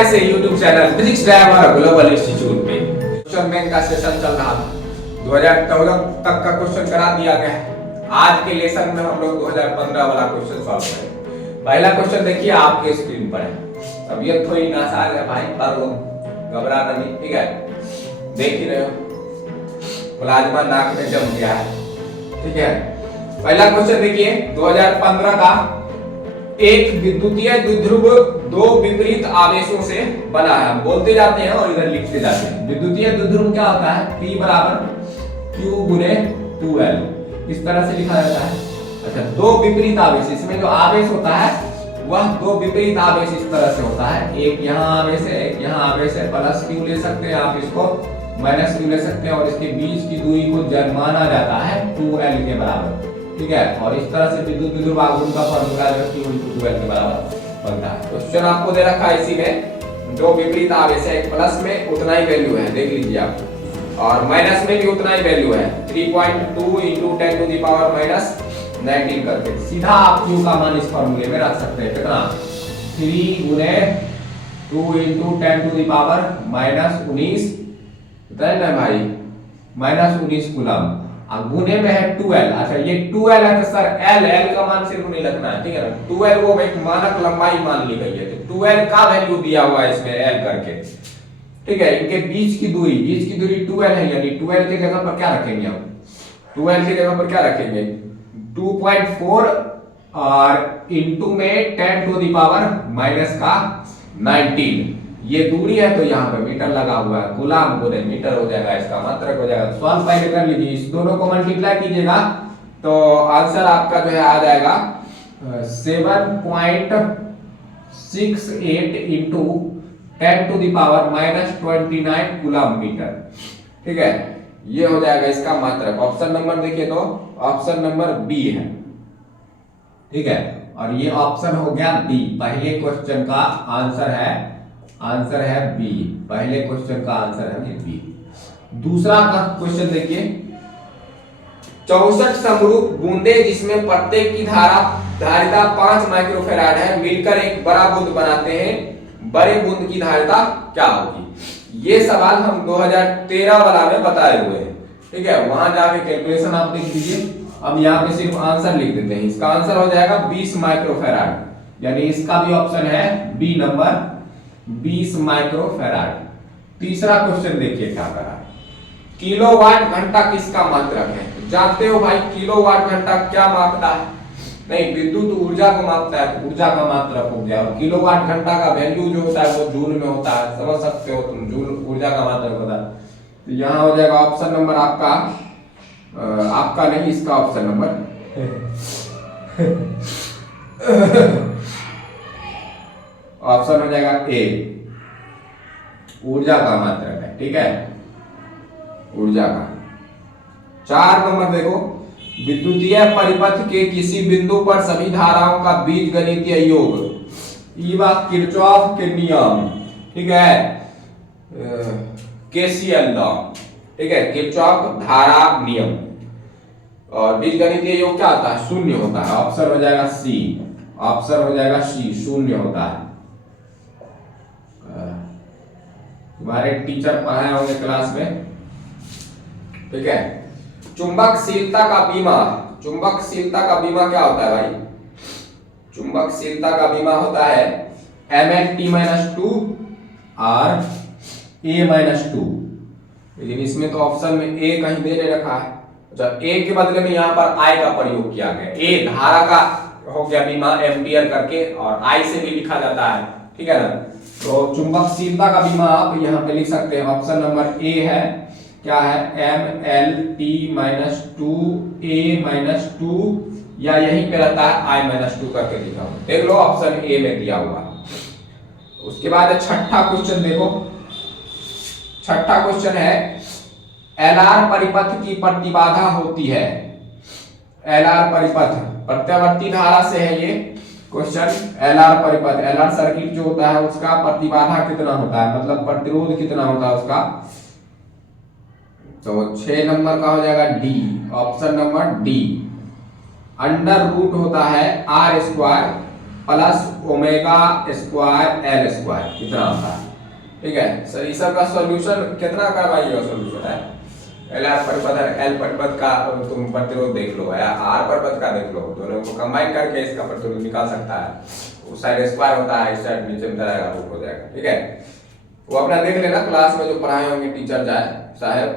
नमस्कार इसे YouTube channel physics driver global institute पे क्वेश्चन बैंक का सेशन चल रहा था। 2014 तक का क्वेश्चन करा दिया गया है। आज के लेसन में हम लोग 2015 वाला क्वेश्चन सॉल्व करेंगे। पहला क्वेश्चन देखिए आपके स्क्रीन पर है। अब ये थोड़ी नासाज है भाई, पर घबराना नहीं, ठीक है। देख ही रहे हो प्लाज्मा नाक में जम गया है, ठीक है। पहला क्वेश्चन देखिए 2015 का। एक विद्युतीय द्विध्रुव दो विपरीत आवेशों से बना है। हम बोलते जाते हैं और इधर लिखते जाते हैं। विद्युतीय द्विध्रुव क्या होता है? P बराबर Q गुने 2L, इस तरह से लिखा जाता है। अच्छा, दो विपरीत आवेश, इसमें जो आवेश होता है वह दो विपरीत आवेश इस तरह से होता है। एक यहाँ आवेश है, एक यहाँ आवेश है। प्लस Q ले सकते हैं आप, इसको माइनस Q ले सकते हैं, और इसके बीच की दूरी को माना जाता है 2L के बराबर, ठीक है। और इस तरह से विद्युत द्विध्रुव आघूर्ण का फार्मूला जो Q × 2L के बराबर बनता है। क्वेश्चन आपको दे रखा है, इसी में दो विपरीत आवेश है, प्लस में उतना ही वैल्यू है, देख लीजिए आप, और माइनस में भी उतना ही वैल्यू है। 3.2 × 10⁻⁻19 करके सीधा आप Q का मान इस फार्मूले में रख सकते हैं। कितना? 3 गुने 2 × 10⁻19 बताए ना भाई, -19 कूलम। गुने में है 2L। अच्छा, ये 2L है तो सर L का मान सिर्फ नहीं रखना है, ठीक है ना। 2L वो एक मानक लंबाई मान ली गई है, तो 2L का वैल्यू दिया हुआ है इसमें L करके, ठीक है। इनके बीच की दूरी 2L है, यानी 2L के जगह पर क्या रखेंगे हम? 2L की जगह पर क्या रखेंगे? 2.4 और इनटू में 10⁻⁻19 ये दूरी है, तो यहाँ पे मीटर लगा हुआ है, कूलम गुने मीटर हो जाएगा, इसका मात्रक हो जाएगा। सॉल्व पहले कर लीजिए, इस दोनों को मल्टीप्लाई कीजिएगा तो आंसर आपका जो है आ जाएगा 7.68 इंटू 10⁻⁻29 कूलम मीटर, ठीक है। ये हो जाएगा इसका मात्रक। ऑप्शन नंबर देखिए तो ऑप्शन नंबर बी है, ठीक है। और ये ऑप्शन हो गया बी, पहले क्वेश्चन का आंसर है बी। पहले क्वेश्चन का आंसर है बी। दूसरा क्वेश्चन देखिए, 64 समरूप बूंदे जिसमें प्रत्येक की धारिता 5 माइक्रोफैराड है मिलकर एक बड़ा बूंद बनाते हैं, बड़े बूंद की धारिता क्या होगी? ये सवाल हम 2013 वाला में बताए हुए हैं, ठीक है। वहां जाके कैलकुलेशन आप देख लीजिए। अब यहाँ पे सिर्फ आंसर लिख देते हैं। इसका आंसर हो जाएगा 20 माइक्रोफैराड, यानी इसका भी ऑप्शन है बी नंबर 20 माइक्रोफैराड। तीसरा क्वेश्चन देखिए क्या करा। किलोवाट घंटा किसका मात्रक है? जानते हो भाई किलोवाट घंटा क्या मापता है? नहीं, विद्युत ऊर्जा को मापता है, ऊर्जा का मात्रक हो गया। और किलोवाट घंटा का वैल्यू जो होता है वो जूल में होता है, समझ सकते हो तुम, जूल ऊर्जा का मात्रक होता है। तो यहाँ हो जाएगा ऑप्शन नंबर आपका नहीं, इसका ऑप्शन नंबर ऑप्शन हो जाएगा ए, ऊर्जा का मात्रक है, ठीक है, ऊर्जा का। 4 नंबर देखो, विद्युतीय परिपथ के किसी बिंदु पर सभी धाराओं का बीजगणितीय योग, ये किरचॉफ के नियम, ठीक है, केसीएल लॉ, ठीक है, किरचॉफ धारा नियम। और बीजगणितीय योग क्या होता है? शून्य होता है। ऑप्शन हो जाएगा सी, ऑप्शन हो जाएगा सी, शून्य होता है। तुम्हारे टीचर पढ़ाए होंगे क्लास में, ठीक है। चुंबकशीलता का बीमा, चुंबकशीलता का बीमा क्या होता है भाई? चुंबकशीलता का बीमा होता है Mn(t)-2 और A-2, लेकिन इसमें तो ऑप्शन में ए कहीं दे नहीं रखा है। अच्छा, ए के बदले में यहाँ पर आई का प्रयोग किया गया। ए धारा का हो गया बीमा, एम्पियर करके, और आई से भी लिखा जाता है, ठीक है ना। तो चुंबकशीलता का बीमा आप यहाँ पे लिख सकते हैं। ऑप्शन नंबर ए है, क्या है? Mlt-2 A-2, या यहीं पे रहता है I-2 करके लिखा हुआ, देख लो ऑप्शन ए में दिया हुआ। उसके बाद छठा क्वेश्चन देखो। छठा क्वेश्चन है, एलआर परिपथ की प्रतिबाधा होती है। एलआर परिपथ प्रत्यावर्ती धारा से है ये क्वेश्चन। एलआर परिपथ, एलआर सर्किट जो होता है उसका प्रतिबाधा कितना होता है, मतलब प्रतिरोध कितना होता है उसका? तो 6 नंबर का हो जाएगा D, option number D. Under root होता है R² plus omega square L square कितना होता है। ठीक है सर, इस सब का सॉल्यूशन कितना करवाइएगा सॉल्यूशन है। एल आर परिपथ है, एल परिपथ का तुम प्रतिरोध देख लो या आर परिपथ का देख लो, दोनों को कंबाइन करके इसका प्रतिरोध निकाल सकता है। उस साइड स्क्वायर होता है, इस साइड नीचे में जाएगा वो हो जाएगा। ठीक है, वो अपना देख लेना क्लास में जो पढ़ाए होंगे टीचर जाए साहब,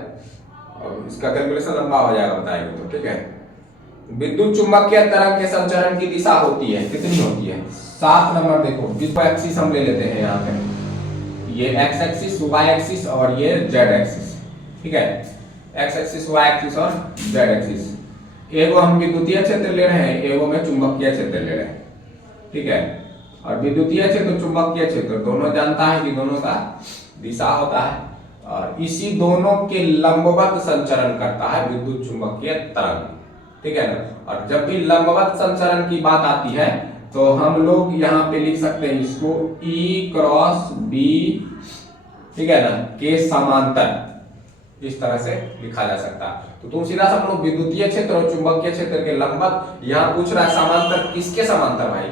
और इसका कैलकुलेशन लंबा हो जाएगा बताएंगे तो। ठीक है, विद्युत चुंबकीय तरंग के संचरण की दिशा होती है कितनी होती है। 7 नंबर देखो, जिसको एक्सिस हम ले लेते हैं यहाँ पे, ये एक्स एक्सिस, वाई एक्सिस और ये जेड एक्सिस। ठीक है, एक्स एक्सिस, वाई एक्सिस और जेड एक्सिस। एगो हम विद्युतीय क्षेत्र ले रहे हैं, एगो में चुंबकीय क्षेत्र ले रहे हैं। ठीक है, और विद्युतीय क्षेत्र चुंबकीय क्षेत्र दोनों जानता है कि दोनों का दिशा होता है, और इसी दोनों के लंबवत संचरण करता है विद्युत चुंबकीय तरंग। ठीक है ना, और जब भी लंबवत संचरण की बात आती है तो हम लोग यहाँ पे लिख सकते हैं इसको E क्रॉस B, ठीक है ना, के समांतर, इस तरह से लिखा जा सकता है। तो तुम सीधा सब लोग विद्युतीय क्षेत्र और चुंबकीय क्षेत्र के लंबवत, यहाँ पूछ रहा है समांतर, किसके समांतर भाई,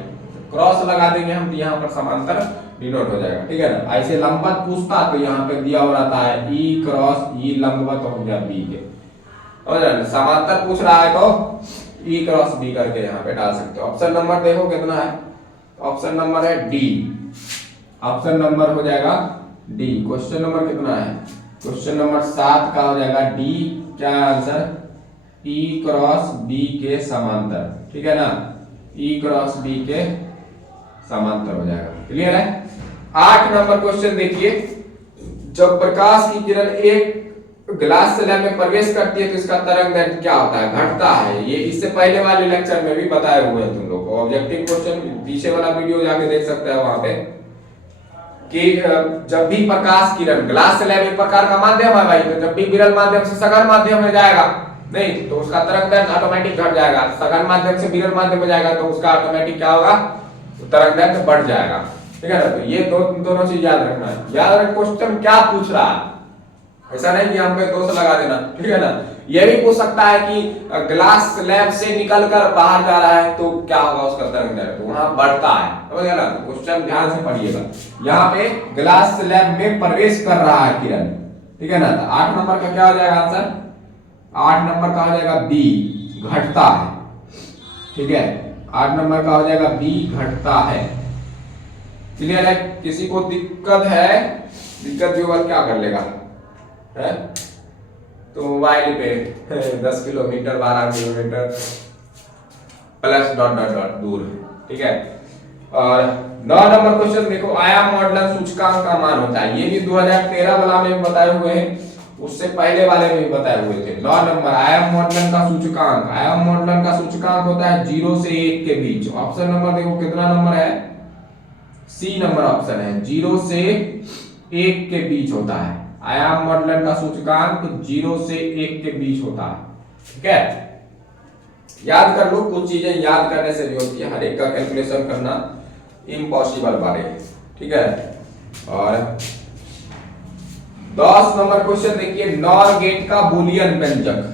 क्रॉस लगा देंगे हम, यहाँ पर समांतर डिनोट हो जाएगा। ठीक है ना, ऐसे लंबवत पूछता तो यहाँ पे दिया हो रहता है E क्रॉस E लंबवत हो गया B के, समांतर पूछ रहा है तो E क्रॉस B करके यहाँ पे डाल सकते हो। ऑप्शन नंबर देखो कितना है, ऑप्शन नंबर है डी, ऑप्शन नंबर हो जाएगा डी। क्वेश्चन नंबर कितना है, क्वेश्चन नंबर 7 का हो जाएगा डी, क्या आंसर, E क्रॉस B के समांतर। ठीक है ना, E क्रॉस B के समांतर हो जाएगा। क्लियर है। 8 नंबर क्वेश्चन देखिए, जब प्रकाश की किरण एक ग्लास स्लैब में प्रवेश करती है तो इसका तरंग दैर्ध्य क्या होता है, घटता है। ये इससे पहले वाले लेक्चर में भी बताए हुए हैं तुम लोग को, ऑब्जेक्टिव क्वेश्चन पीछे वाला वीडियो जाके देख सकते हैं वहां पे, कि जब भी प्रकाश किरण, ग्लास स्लैब एक प्रकार का माध्यम है भाई, तो जब भी विरल माध्यम से सघन माध्यम में जाएगा नहीं तो उसका तरंग दैर्ध्य ऑटोमेटिक घट जाएगा, सघन माध्यम से विरल माध्यम में जाएगा तो उसका ऑटोमेटिक क्या होगा, तरंग दैर्ध्य बढ़ जाएगा। ठीक है ना, तो ये दोनों चीज याद रखना है। याद रख क्वेश्चन क्या पूछ रहा है, ऐसा नहीं कि हम पे दोष लगा देना। ठीक है ना, ये भी पूछ सकता है कि ग्लास स्लैब से निकलकर बाहर जा रहा है तो क्या होगा उसका तरंग दैर्ध्य, तो वहां बढ़ता है। समझ गया ना, क्वेश्चन ध्यान से पढ़िएगा। यहाँ पे ग्लास स्लैब में प्रवेश कर रहा है किरण। ठीक है ना, तो 8 नंबर का क्या हो जाएगा आंसर, 8 नंबर का हो जाएगा बी, घटता है। ठीक है, 8 नंबर का हो जाएगा बी, घटता है। क्लियर है। किसी को दिक्कत है, दिक्कत जो है क्या कर लेगा है, तो मोबाइल पे 10 kilometre 12 kilometre plus dot dot dot दूर। ठीक है, और 9 नंबर क्वेश्चन देखो, आयाम मॉडलन सूचकांक का मान होता है। ये भी 2013 वाला में बताए हुए हैं, उससे पहले वाले में भी बताए हुए थे। 9 नंबर, आयाम मॉडलन का सूचकांक, आयाम मॉडलन का सूचकांक होता है 0 से 1 के बीच। ऑप्शन नंबर देखो कितना नंबर है, सी नंबर ऑप्शन है, 0 से 1 के बीच होता है। आयाम मॉडलन का सूचकांक 0 से 1 के बीच होता है। ठीक है, याद कर लो, कुछ चीजें याद करने से भी होती है, हर एक का कैलकुलेशन करना इम्पॉसिबल बारे। ठीक है, और 10 नंबर क्वेश्चन देखिए, नॉर गेट का बूलियन व्यंजक।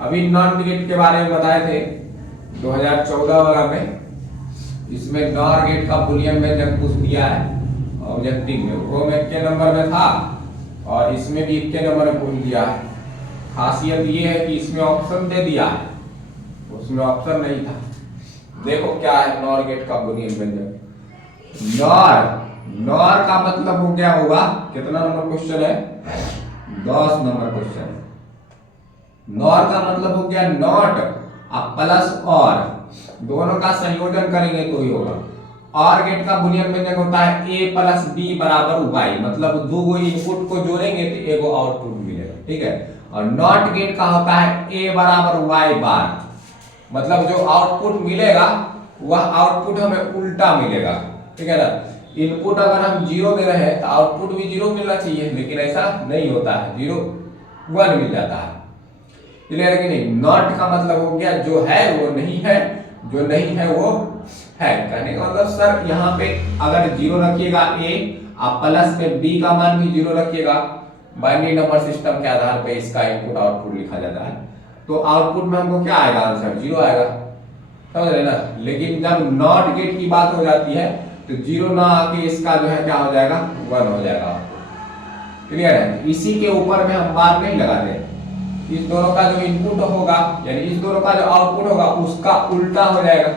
अभी नॉन गेट के बारे में बताए थे 2014 वाला में, इसमें नॉर गेट का बूलियन व्यंजक पूछ दिया है ऑब्जेक्टिव में, वो में के नंबर में था और इसमें भी 1 नंबर में पूछ दिया है। खासियत ये है कि इसमें ऑप्शन दे दिया है, उसमें ऑप्शन नहीं था। देखो क्या है नॉर गेट का बूलियन व्यंजक। नॉर का मतलब हो गया होगा, कितना नंबर क्वेश्चन है, 10 नंबर क्वेश्चन। नॉर का मतलब हो गया नॉट, अब प्लस और, दोनों का संयोजन करेंगे तो ही होगा। और गेट का बूलियन व्यंजक होता है a प्लस बी बराबर y, मतलब दो इनपुट को जोड़ेंगे तो एगो आउटपुट मिलेगा। ठीक है, और नॉट गेट का होता है a बराबर y बार, मतलब जो आउटपुट मिलेगा वह आउटपुट हमें उल्टा मिलेगा। ठीक है ना, इनपुट अगर हम 0 दे रहे हैं तो आउटपुट भी 0 मिलना चाहिए, लेकिन ऐसा नहीं होता है, 0 1 मिल जाता है। क्लियर है कि नहीं। नॉट का मतलब हो गया जो है वो नहीं है, जो नहीं है वो है। कहने का मतलब सर यहाँ पे अगर 0 रखिएगा a, आप प्लस पे b का मान भी 0 रखिएगा, बाइनरी नंबर सिस्टम के आधार पे इसका इनपुट आउटपुट लिखा जाता है, तो आउटपुट में हमको क्या आएगा, आंसर 0 आएगा। समझ रहे ना। लेकिन जब नॉट गेट की बात हो जाती है तो जीरो ना आके इसका जो है क्या हो जाएगा, 1 हो जाएगा आपको। क्लियर है। इसी के ऊपर में हम बात नहीं लगा रहे, इस दोनों का जो इनपुट होगा यानी इस दोनों का जो आउटपुट होगा उसका उल्टा हो जाएगा।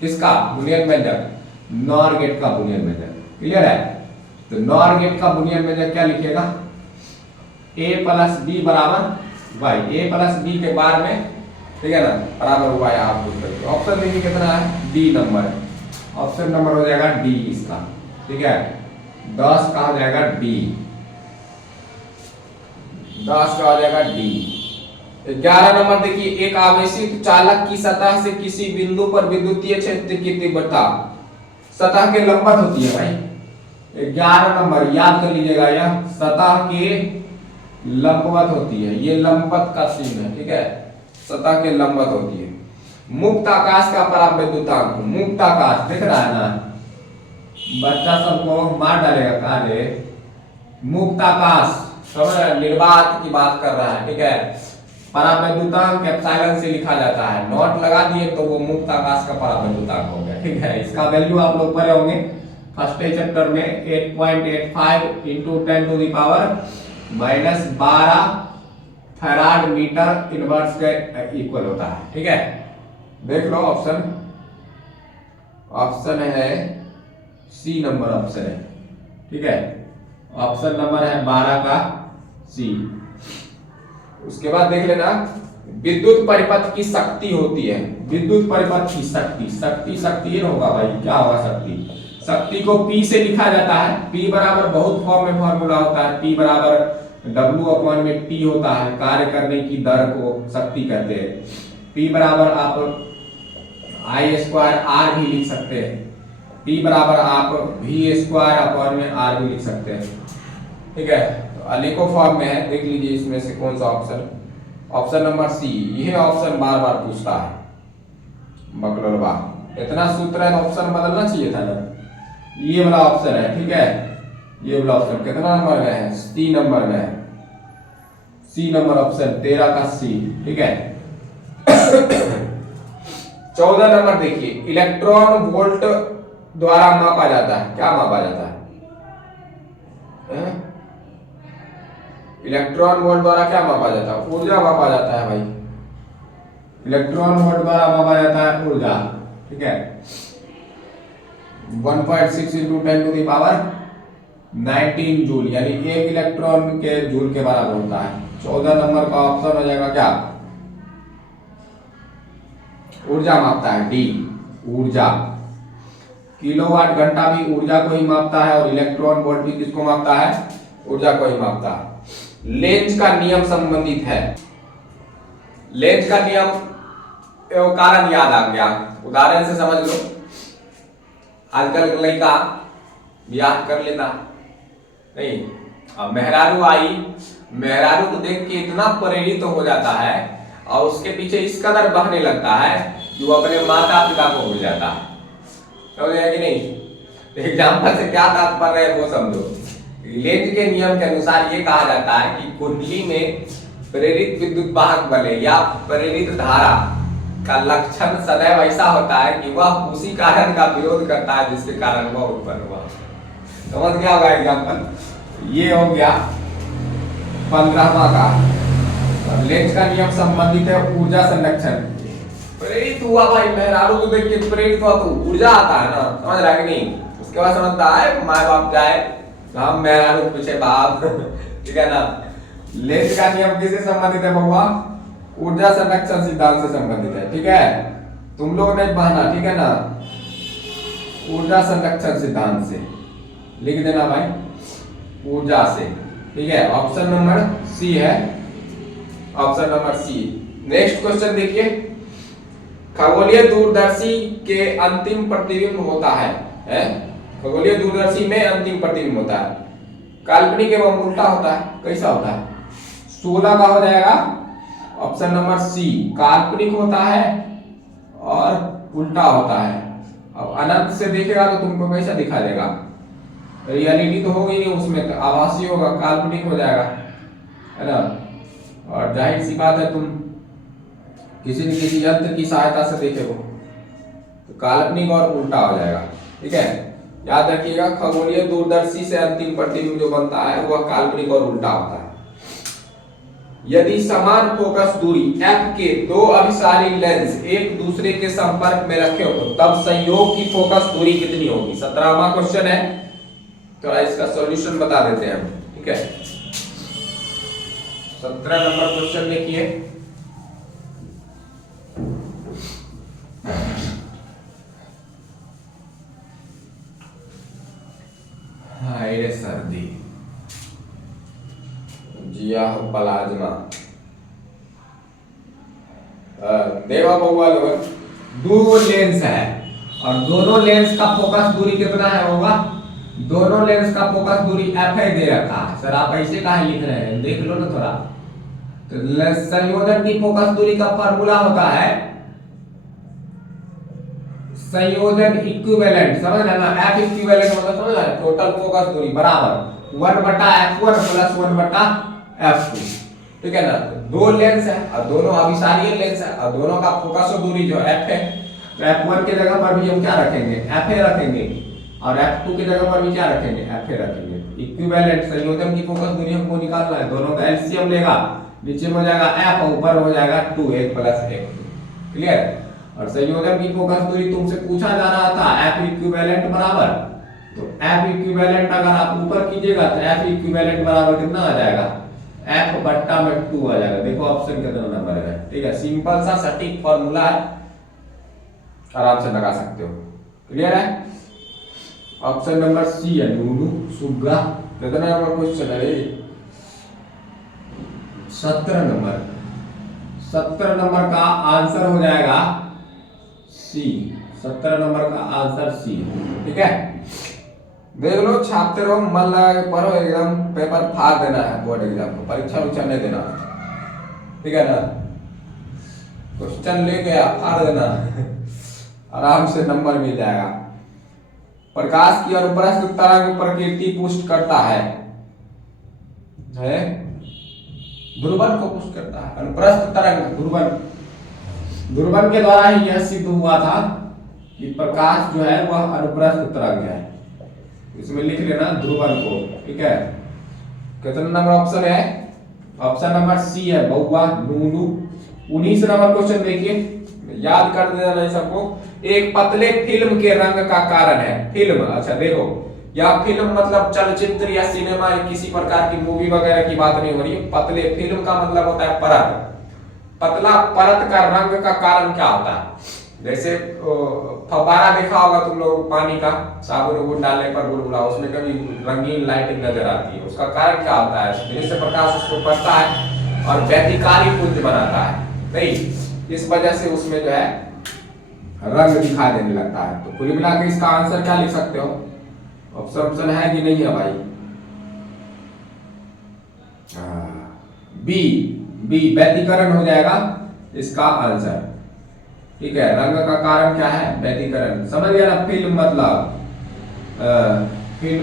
किसका? बूलियन व्यंजक, नॉर गेट का बूलियन व्यंजक। क्लियर है। तो नॉर गेट का बूलियन व्यंजक क्या लिखेगा? a प्लस बी बराबर वाई, a प्लस बी के बार में, ठीक है ना, बराबर वाई आप पुट करके ऑप्शन देखिए कितना है, डी नंबर। ऑप्शन नंबर हो जाएगा डी इसका। ठीक है, 10 का हो जाएगा डी, 10 का हो जाएगा डी। 11 नंबर देखिए, एक आवेशित चालक की सतह से किसी बिंदु पर विद्युतीय क्षेत्र की तीव्रता सतह के लंबवत होती है भाई। 11 नंबर याद कर लीजिएगा, यह सतह के लंबवत होती है, ये लंबवत का सीन है। ठीक है, सतह के लंबवत होती है। मुक्त आकाश का परावैद्युतांक, मुक्त आकाश दिख रहा है ना, बच्चा सबको मार डालेगा कार्य। मुक्त आकाश समझ, निर्वात की बात कर रहा है। ठीक है, परावैद्युतांक एप्सिलॉन से लिखा जाता है, नॉट लगा दिए तो वो मुक्त आकाश का परावैद्युतांक हो गया। ठीक है, इसका वैल्यू आप लोग पढ़े होंगे फर्स्ट चैप्टर में, 8.85 into 10 to the power -12 farad metre inverse के इक्वल होता है। ठीक है, देख लो ऑप्शन, ऑप्शन है सी नंबर ऑप्शन है। ठीक है, ऑप्शन नंबर है 12 का सी। उसके बाद देख लेना, विद्युत परिपथ की शक्ति होती है, विद्युत परिपथ की शक्ति, शक्ति शक्ति ये होगा भाई, क्या होगा शक्ति? शक्ति को P से लिखा जाता है। P बराबर बहुत फॉर्म में फॉर्मूला होता है, P बराबर W अपॉन में T होता है, कार्य करने की दर को शक्ति कहते हैं। P बराबर आप I स्क्वायर R भी लिख सकते हैं, P बराबर आप V स्क्वायर अपॉन में R भी लिख सकते हैं। ठीक है, तो अनेकों फॉर्म में है, देख लीजिए इसमें से कौन सा ऑप्शन। ऑप्शन नंबर सी, यह ऑप्शन बार बार पूछता है बकलवा, इतना सूत्र है तो ऑप्शन बदलना चाहिए था ना। ये वाला ऑप्शन है। ठीक है, ये वाला ऑप्शन कितना नंबर में है? सी नंबर में है, सी नंबर ऑप्शन 13 का सी। ठीक है, 14 नंबर देखिए, इलेक्ट्रॉन वोल्ट द्वारा मापा जाता है, क्या मापा जाता है? इलेक्ट्रॉन वोल्ट द्वारा क्या मापा जाता है? ऊर्जा मापा जाता है भाई, इलेक्ट्रॉन वोल्ट द्वारा मापा जाता है ऊर्जा। ठीक है, 1.6 into 10 to the power 19 joule, यानी एक इलेक्ट्रॉन के जूल के बराबर होता है। 14 नंबर का ऑप्शन हो जाएगा क्या? ऊर्जा मापता है, डी ऊर्जा। किलोवाट घंटा भी ऊर्जा को ही मापता है और इलेक्ट्रॉन वोल्ट भी किसको मापता है? ऊर्जा को ही मापता है। लेंज का नियम संबंधित है, लेंज का नियम कारण याद आ गया, उदाहरण से समझ लो। आजकल लड़का याद कर लेता नहीं, अब मेहरारू आई, मेहरारू को देख के इतना प्रेरित हो जाता है और उसके पीछे इस कदर बहने लगता है कि वो अपने माता पिता को भूल जाता है। समझे कि नहीं? एग्जाम्पल से क्या तात्पर्य है वो समझो। लेंज के नियम के अनुसार ये कहा जाता है कि कुंडली में प्रेरित विद्युत वाहक बल या प्रेरित धारा का लक्षण सदैव ऐसा होता है कि वह उसी कारण का विरोध करता है जिसके कारण वह उत्पन्न हुआ। समझ गया होगा एग्जाम्पल। ये हो गया 15वां का। लेंज का नियम संबंधित है ऊर्जा संरक्षण। प्रेरित हुआ भाई, मेहरारू को देख के प्रेरित हुआ तो ऊर्जा आता है ना, समझ रहा है कि नहीं? उसके बाद समझता है माँ बाप जाए हम मेहरारू पीछे बाप ठीक है ना। लेंज का नियम किससे संबंधित है बउआ? ऊर्जा संरक्षण सिद्धांत से संबंधित है। ठीक है, तुम लोग नहीं बहाना, ठीक है ना, ऊर्जा संरक्षण सिद्धांत से लिख देना भाई, ऊर्जा से। ठीक है, ऑप्शन नंबर सी है, option number C. Next question देखिए, खगोलीय दूरदर्शी के अंतिम प्रतिबिंब होता है? खगोलीय दूरदर्शी में अंतिम प्रतिबिंब होता है, काल्पनिक एवं उल्टा होता है। कैसा होता है? 16 का हो जाएगा ऑप्शन नंबर सी, काल्पनिक होता है और उल्टा होता है। अब अनंत से देखेगा तो तुमको कैसा दिखा देगा? रियलिटी तो होगी नहीं उसमें, तो आभासी होगा, काल्पनिक हो जाएगा, है ना। और जाहिर सी बात है तुम किसी न किसी यंत्र की सहायता से देखे हो, तो काल्पनिक और उल्टा हो जाएगा। ठीक है, याद रखिएगा खगोलीय दूरदर्शी से अंतिम प्रतिबिंब जो बनता है वह काल्पनिक और उल्टा होता है। यदि समान फोकस दूरी f के दो अभिसारी लेंस एक दूसरे के संपर्क में रखे हो तब संयोग की फोकस दूरी कितनी होगी? 17वां क्वेश्चन है, तो इसका सॉल्यूशन बता देते हैं हम। ठीक है, 17 नंबर क्वेश्चन देखिए। हाय सर्दी जिया हो प्लाज्मा। देखो बउआ लोग, दो लेंस है और दोनों लेंस का फोकस दूरी कितना है होगा? दोनों लेंस का फोकस दूरी f है दे रखा है। सर आप ऐसे काहे लिख रहे हैं, देख लो ना थोड़ा। तो संयोजन की फोकस दूरी का फार्मूला होता है संयोजन इक्विवेलेंट, समझ रहे ना? f इक्विवेलेंट मतलब समझ रहे, टोटल फोकस दूरी बराबर 1/f1 प्लस 1/f2। ठीक है ना? दो लेंस है और दोनों अभिसारीय लेंस है और दोनों का फोकस दूरी जो f है, तो f1 की जगह पर भी हम क्या रखेंगे? f रखेंगे और f2 की जगह पर भी क्या रखेंगे? f रखेंगे। इक्विवेलेंट संयोजन की फोकस दूरी हमको निकालना है, दोनों का एलसीएम लेगा, नीचे में हो जाएगा f और ऊपर हो जाएगा 2 1 प्लस 1। क्लियर? और संयोजन की फोकस दूरी तुमसे पूछा जा रहा था f इक्विवेलेंट बराबर, तो f इक्विवेलेंट अगर आप ऊपर कीजिएगा तो f इक्विवेलेंट बराबर कितना आ जाएगा? f बट्टा में 2 आ जाएगा। देखो ऑप्शन कितना नंबर है। ठीक है, सिंपल सा सटीक फॉर्मूला है, आराम से लगा सकते हो। क्लियर है? ऑप्शन नंबर सी है नूनू सुग्गा। कितना नंबर क्वेश्चन है? 17 नंबर। 17 नंबर का आंसर हो जाएगा सी। 17 नंबर का आंसर सी। ठीक है, देख लो छात्रों, मन लगा के पढ़ो, एकदम पेपर फाड़ देना है बोर्ड एग्जाम को, परीक्षा उच्चा नहीं देना। ठीक है ना? क्वेश्चन ले गया फाड़ देना आराम से नंबर मिल जाएगा। प्रकाश की अनुप्रस्थ तरंग प्रकृति पुष्ट करता है ध्रुवन को पुष्ट करता है। अनुप्रस्थ तरंग ध्रुवन के द्वारा ही यह सिद्ध हुआ था कि प्रकाश जो है वह अनुप्रस्थ तरंग है। इसमें लिख लेना ध्रुवन को। ठीक है, कितना नंबर ऑप्शन है? ऑप्शन नंबर सी है बउआ नूनू। 19 नंबर क्वेश्चन देखिए, याद कर देना है सबको। एक पतले फिल्म के रंग का कारण है। फिल्म, अच्छा देखो, या फिल्म मतलब चलचित्र या सिनेमा या किसी प्रकार की मूवी वगैरह की बात नहीं हो रही है। पतले फिल्म का मतलब होता है परत। पतला परत का रंग का कारण क्या होता है? जैसे फव्वारा देखा होगा तुम लोग पानी का, साबुन वुबुन डालने पर बुलबुला, उसमें कभी रंगीन लाइटिंग नजर आती है। उसका कारण क्या होता है? दृश्य प्रकाश उसको पड़ता है और व्यतिकारी पुंज बनाता है, नहीं? इस वजह से उसमें जो है रंग दिखाई देने लगता है। तो कुल मिला के इसका आंसर क्या लिख सकते हो? ऑप्शन है कि नहीं है भाई? बी व्यतिकरण हो जाएगा इसका आंसर। ठीक है, रंग का कारण क्या है? व्यतिकरण। समझ गया ना? फिल्म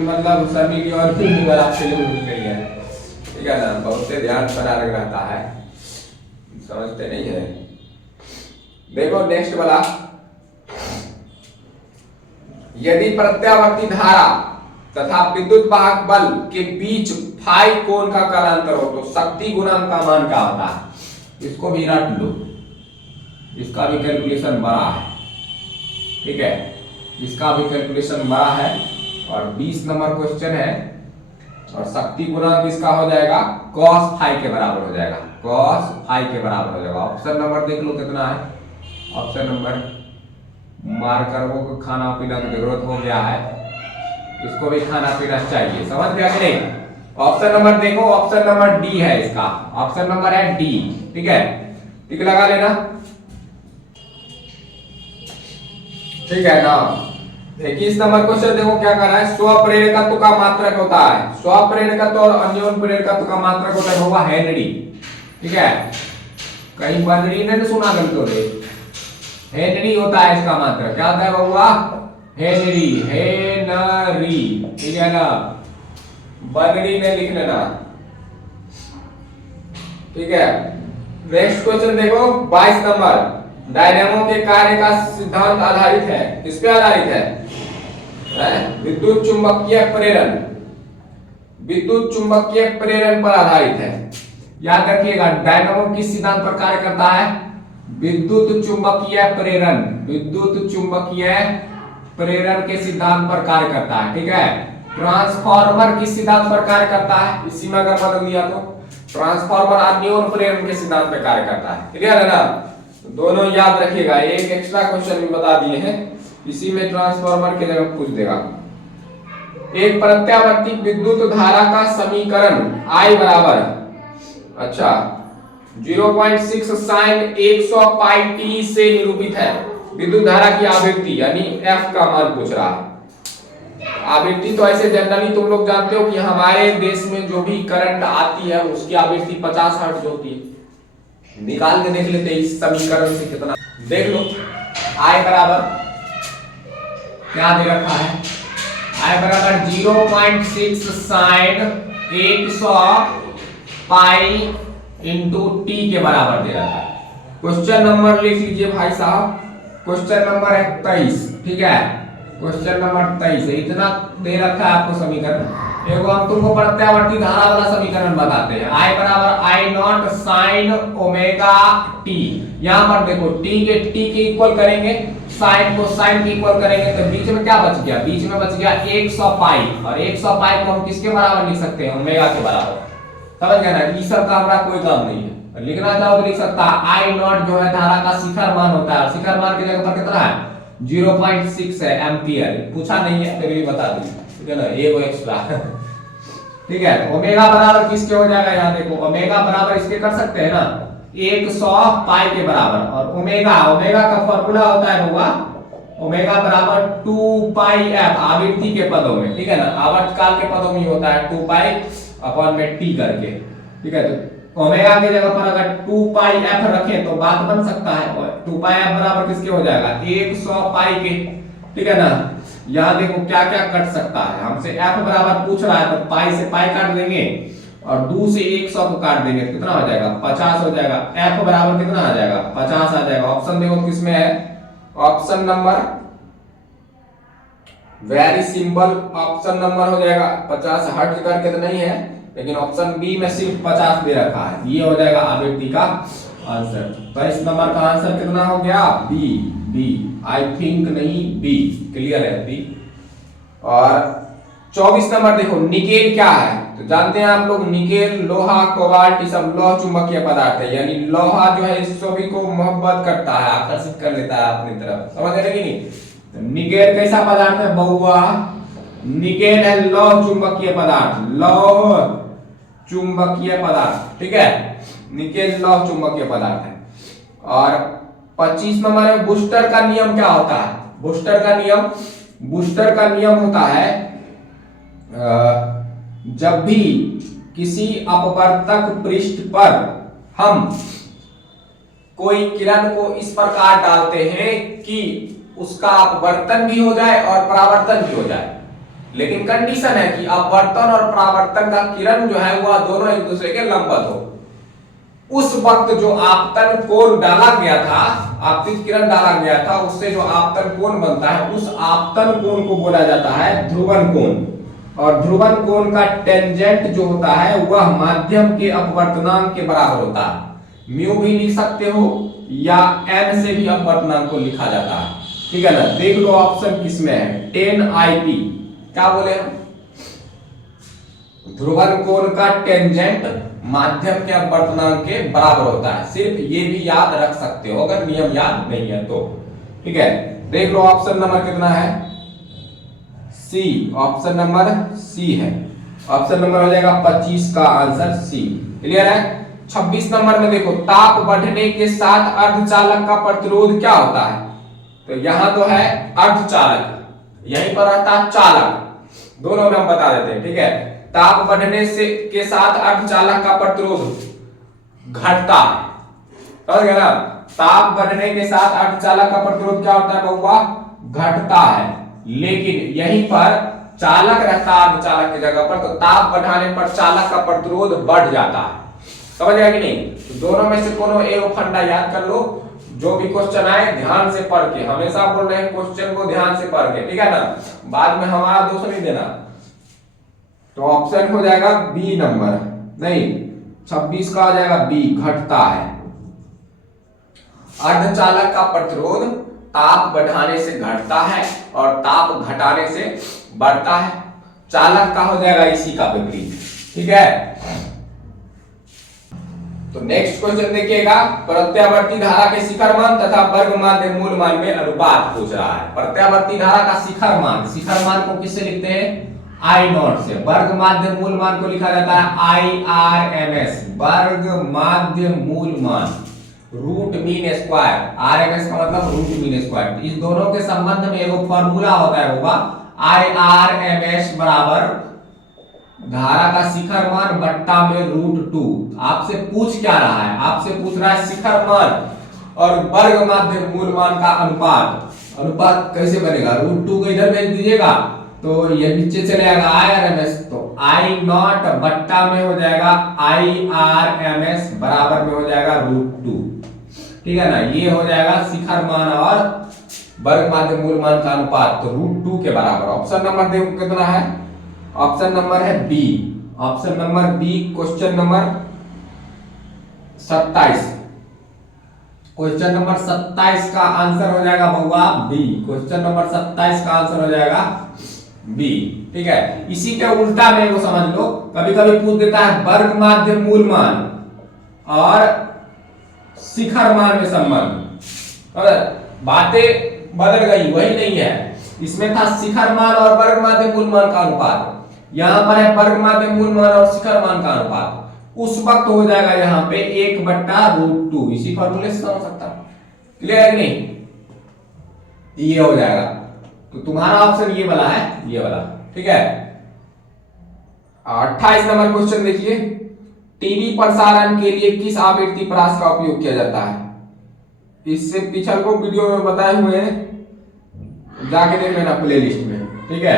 मतलब सनी लियोन फिल्म वाला फिल्म नहीं है। ठीक है ना? बहुत से ध्यान बना रहता है, समझते नहीं है। देखो नेक्स्ट वाला, यदि प्रत्यावर्ती धारा तथा विद्युत वाहक बल के बीच फाई कोण का कालांतर हो तो शक्ति गुणांक का मान क्या होता है? इसको भी रट लो, इसका भी कैलकुलेशन बड़ा है। ठीक है, इसका भी कैलकुलेशन बड़ा है और 20 नंबर क्वेश्चन है और शक्ति गुणांक इसका हो जाएगा cos फाई के बराबर हो जाएगा। cos फाई के बराबर हो जाएगा। ऑप्शन नंबर देख लो कितना है? ऑप्शन नंबर मार्कर को खाना पीना की जरूरत हो गया है, इसको भी खाना पीना चाहिए। समझ गया कि नहीं? ऑप्शन नंबर देखो, ऑप्शन नंबर डी है इसका। ऑप्शन नंबर है डी। ठीक है, टिक लगा लेना। ठीक है ना? 21 नंबर क्वेश्चन देखो क्या कर रहा है। स्वप्रेरकत्व का मात्रक होता है, स्वप्रेरकत्व और अन्योन प्रेरकत्व का मात्रक होता है होगा हेनरी। ठीक है, कहीं बदरी ने सुना गलत रे, हेनरी होता है इसका मात्रक। क्या होता है बउआ? हेनरी। ठीक है ना? बदरी ने लिख लेना। ठीक है, नेक्स्ट क्वेश्चन देखो 22 नंबर। डायनेमो के कार्य का सिद्धांत आधारित है, किस पे आधारित है? विद्युत चुंबकीय प्रेरण, विद्युत चुंबकीय प्रेरण पर आधारित है। याद रखिएगा, डायनेमो किस सिद्धांत पर कार्य करता है? विद्युत चुंबकीय प्रेरण, विद्युत चुंबकीय प्रेरण के सिद्धांत पर कार्य करता है। ठीक है। ट्रांसफार्मर किस सिद्धांत पर कार्य करता है? इसी में अगर बदल दिया तो ट्रांसफार्मर आन्योन प्रेरण के सिद्धांत पर कार्य करता है। क्लियर है ना? दोनों याद रखिएगा, एक एक्स्ट्रा क्वेश्चन भी बता दिए हैं, इसी में ट्रांसफार्मर की जगह पूछ देगा। एक प्रत्यावर्ती विद्युत धारा का समीकरण I बराबर, अच्छा 0.6 sin 100 पाई t से निरूपित है। विद्युत धारा की आवृत्ति यानी F का मान पूछ रहा है। आवृत्ति तो ऐसे जनरली तुम लोग जानते हो कि हमारे देश में जो भी करंट आती है उसकी आवृत्ति 50 हर्ट्ज होती है। निकाल के देख लेते हैं इस समीकरण से कितना, देख लो। I बराबर क्या दे रखा है? I बराबर 0.6 sin 100 पाई इंटू टी के बराबर दे रखा है। क्वेश्चन नंबर लिख लीजिए भाई साहब, क्वेश्चन नंबर 23। ठीक है, क्वेश्चन नंबर 23 इतना दे रखा है आपको समीकरण। एगो हम तुमको प्रत्यावर्ती धारा वाला समीकरण बताते हैं। I बराबर I not sine omega T. यहां पर देखो टी के इक्वल करेंगे, साइन को साइन के इक्वल करेंगे, तो बीच में क्या बच गया? बीच में बच गया 100 पाई, और 100 पाई को हम किसके बराबर लिख सकते हैं? ओमेगा के बराबर। समझ गए ना? ये सब का हमारा कोई काम नहीं है। लिखना चाहो तो लिख सकता है। I नॉट जो है धारा का शिखर मान होता है, शिखर मान की जगह पर कितना है? 0.6 है एम्पियर। पूछा नहीं है फिर भी बता दूं, ठीक है ना? ये वो एक्स्ट्रा ठीक है। ओमेगा बराबर किसके हो जाएगा? यहाँ देखो, ओमेगा बराबर इसके कर सकते हैं ना, 100 पाई के बराबर। और ओमेगा का फॉर्मूला होता है होगा ओमेगा बराबर 2 पाई एफ आवृत्ति के पदों में। ठीक है ना? आवर्तकाल के पदों में होता है 2 पाई अपॉन में टी करके। ठीक है, तो ओमेगा की जगह पर अगर 2 पाई एफ रखें तो बात बन सकता है। 2 पाई एफ बराबर किसके हो जाएगा? 100 पाई के। ठीक है ना? यहाँ देखो क्या क्या कट सकता है। हमसे एफ बराबर पूछ रहा है तो पाई से पाई काट देंगे और 2 से 100 को काट देंगे, कितना हो जाएगा? 50 हो जाएगा। एफ बराबर कितना आ जाएगा? 50 आ जाएगा। ऑप्शन देखो किसमें है? Option number very simple, option number हो जाएगा 50 हर्ट्ज करके तो नहीं है, लेकिन ऑप्शन बी में सिर्फ 50 दे रखा है। ये हो जाएगा आवृत्ति का आंसर। तो इस नंबर का आंसर कितना हो गया? बी। बी आई थिंक नहीं, बी। क्लियर है? बी। और 24 नंबर देखो, निकेल क्या है? तो जानते हैं आप लोग, निकेल लोहा कोबाल्ट ये सब लौह चुंबकीय पदार्थ है। यानी लोहा जो है इस सभी को मोहब्बत करता है, आकर्षित कर लेता है अपनी तरफ। समझ रहे कि नहीं? तो निकेल कैसा पदार्थ है बहुआ? निकेल है लौह चुंबकीय पदार्थ, लौह चुंबकीय पदार्थ। ठीक है, निकेल लौह चुंबकीय पदार्थ है। और 25 नंबर है, बूस्टर का नियम क्या होता है? बूस्टर का नियम होता है जब भी किसी अपवर्तक पृष्ठ पर हम कोई किरण को इस प्रकार डालते हैं कि उसका अपवर्तन भी हो जाए और परावर्तन भी हो जाए, लेकिन कंडीशन है कि अपवर्तन और परावर्तन का किरण जो है वह दोनों एक दूसरे के लंबवत हो। उस वक्त जो आपतन कोण डाला गया था, आपतित किरण डाला गया था, उससे जो आपतन कोण बनता है उस आपतन कोण को बोला जाता है ध्रुवन कोण। और ध्रुवन कोण का टेंजेंट जो होता है वह माध्यम के अपवर्तनांक के बराबर होता है। म्यू भी लिख सकते हो या एन से भी अपवर्तनांक को लिखा जाता है। ठीक है ना? देख लो ऑप्शन किसमें है? 10 IP। क्या बोले हम? ध्रुवन कोण का टेंजेंट माध्यम के अपवर्तनांक के बराबर होता है। सिर्फ ये भी याद रख सकते हो अगर नियम याद नहीं है तो। ठीक है, देख लो ऑप्शन नंबर कितना है? सी। ऑप्शन नंबर सी है। ऑप्शन नंबर हो जाएगा 25 का आंसर सी। क्लियर है? 26 नंबर में देखो, ताप बढ़ने के साथ अर्धचालक का प्रतिरोध क्या होता है? तो यहां तो है अर्धचालक, यहीं पर रहता है चालक, दोनों में हम बता देते हैं। ठीक है, ताप बढ़ने से के साथ अर्धचालक का प्रतिरोध घटता है। समझ गए ना? ताप बढ़ने के साथ अर्धचालक का प्रतिरोध क्या होता है बहुआ? घटता है। लेकिन यहीं पर चालक रहता है अर्धचालक की जगह पर, तो ताप बढ़ाने पर चालक का प्रतिरोध बढ़ जाता है। समझ गया कि नहीं? तो दोनों में से कोनो एक फंडा याद कर लो, जो भी क्वेश्चन आए ध्यान से पढ़ के, हमेशा बोल रहे हैं क्वेश्चन को ध्यान से पढ़ के, ठीक है ना, बाद में हमारा दोष नहीं देना। तो ऑप्शन हो जाएगा बी नंबर, नहीं 26 का हो जाएगा बी, घटता है। अर्धचालक का प्रतिरोध ताप बढ़ाने से घटता है और ताप घटाने से बढ़ता है। चालक का हो जाएगा इसी का विपरीत, ठीक है। तो नेक्स्ट क्वेश्चन देखिएगा, प्रत्यावर्ती धारा के शिखर मान तथा वर्ग माध्य मूल मान में अनुपात पूछ रहा है। प्रत्यावर्ती धारा का शिखर मान को किससे लिखते हैं? आई नॉट से। वर्ग माध्य मूल मान को लिखा जाता है IRMS, वर्ग माध्य मूल मान, रूट मीन स्क्वायर। RMS का मतलब रूट मीन स्क्वायर। इस दोनों के संबंध में एक फॉर्मूला होता है, होगा IRMS बराबर धारा का शिखर मान बट्टा में √2। आपसे पूछ क्या रहा है? आपसे पूछ रहा है शिखर मान और वर्ग माध्य मूल मान का अनुपात। अनुपात कैसे बनेगा? √2 को इधर भेज दीजिएगा तो ये नीचे चले जाएगा IRMS, तो I नॉट बट्टा में हो जाएगा IRMS बराबर में हो जाएगा √2, ठीक है ना। ये हो जाएगा शिखर मान और वर्ग माध्य मूल मान का अनुपात, तो √2 के बराबर। ऑप्शन नंबर देखो कितना है? ऑप्शन नंबर है B. Option number B, question number 27। Question number 27 का आंसर हो जाएगा बउआ बी। क्वेश्चन नंबर 27 का आंसर हो जाएगा बी, ठीक है। इसी के उल्टा में वो समझ लो, कभी कभी पूछ देता है वर्ग माध्य मूल मान और शिखर मान में संबंध, बातें बदल गई, वही नहीं है। इसमें था शिखर मान और वर्ग माध्य मूल मान का अनुपात, यहां पर है वर्ग माध्य मूल मान और शिखर मान का अनुपात। उस वक्त हो जाएगा यहां पे 1/√2, इसी फॉर्मूले से समझ सकता। क्लियर है कि नहीं? ये हो जाएगा। तो तुम्हारा ऑप्शन ये वाला है, ये वाला, ठीक है। 28 नंबर क्वेश्चन देखिए, टीवी प्रसारण के लिए किस आवृत्ति परास का उपयोग किया जाता है? इससे पिछल को वीडियो में बताए हुए हैं, जाके देख लेना प्लेलिस्ट में, ठीक है।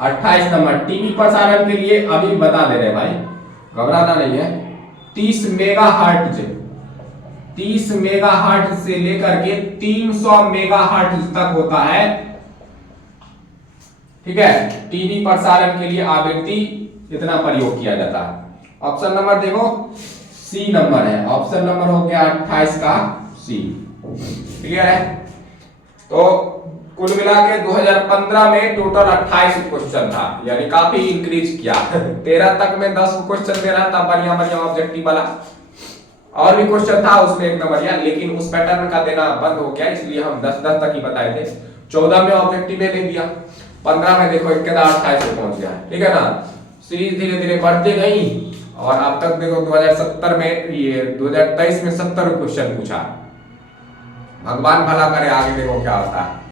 28 नंबर टीवी प्रसारण के लिए अभी बता दे रहे भाई, घबराना नहीं है। 30 मेगाहर्ट्ज, 30 मेगाहर्ट्ज से लेकर के 300 मेगाहर्ट्ज तक होता है, ठीक है। टीवी प्रसारण के लिए आवृत्ति इतना प्रयोग किया जाता है। ऑप्शन नंबर देखो सी नंबर है, ऑप्शन नंबर हो गया 28 का सी। क्लियर है? तो कुल मिला के 2015 में टोटल 28 क्वेश्चन था, यानी काफी इंक्रीज किया। 13 तक में 10 क्वेश्चन दे रहा था बढ़िया बढ़िया ऑब्जेक्टिव वाला, और भी क्वेश्चन था उसमें 1 नंबर, लेकिन उस पैटर्न का देना बंद हो गया, इसलिए हम 10 तक ही बताए थे। 14 में ऑब्जेक्टिव दे दिया, 15 में देखो 28 पे पहुंच गया, ठीक है ना। सीरीज धीरे धीरे बढ़ते गई और अब तक देखो 2070 में, ये 2023 में 70 क्वेश्चन पूछा। भगवान भला करे, आगे देखो क्या होता है।